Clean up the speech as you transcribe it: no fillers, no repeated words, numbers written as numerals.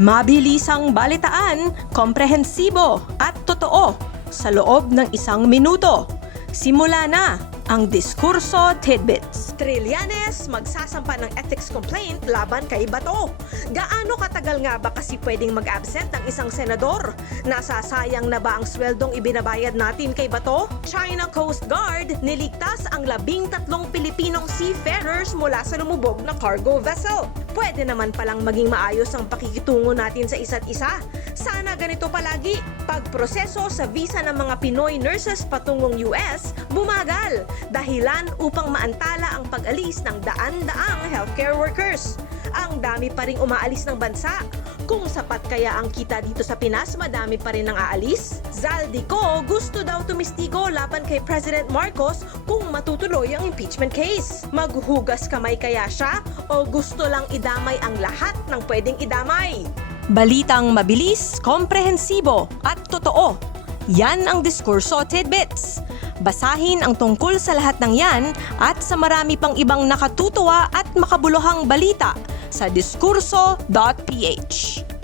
Mabilisang balitaan, komprehensibo at totoo sa loob ng 1 minuto. Simula na ang Diskurso Tidbits. Trillanes magsasampa ng ethics complaint laban kay Bato. Gaano katagal nga ba kasi pwedeng mag-absent ang isang senador? Nasasayang na ba ang sweldong ibinabayad natin kay Bato? China Coast Guard niligtas ang 13 Pilipinong seafarers mula sa lumubog na cargo vessel. Pwede naman palang maging maayos ang pakikitungo natin sa isa't isa. Sana ganito palagi. Pagproseso sa visa ng mga Pinoy nurses patungong US, bumagal. Dahilan upang maantala ang pag-alis ng daan-daang healthcare workers. Ang dami pa ring umaalis ng bansa. Kung sapat kaya ang kita dito sa Pinas, madami pa rin ang aalis. Zaldico gusto daw tumistigo laban kay President Marcos kung matutuloy ang impeachment case. Maghuhugas kamay kaya siya o gusto lang idamay ang lahat ng pwedeng idamay? Balitang mabilis, komprehensibo at totoo. Yan ang Diskurso Tidbits. Basahin ang tungkol sa lahat ng yan at sa marami pang ibang nakatutuwa at makabuluhang balita sa diskurso.ph.